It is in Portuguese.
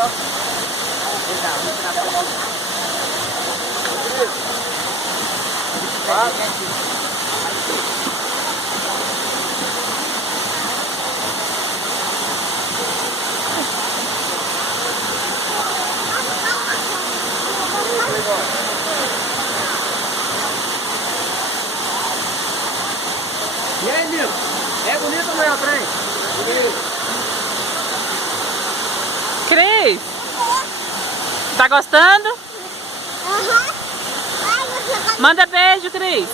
ó. Vamos tirar pra lá. E aí, amigo? É bonito ou não é o trem? Cris, tá gostando? Aham. Manda beijo, Cris.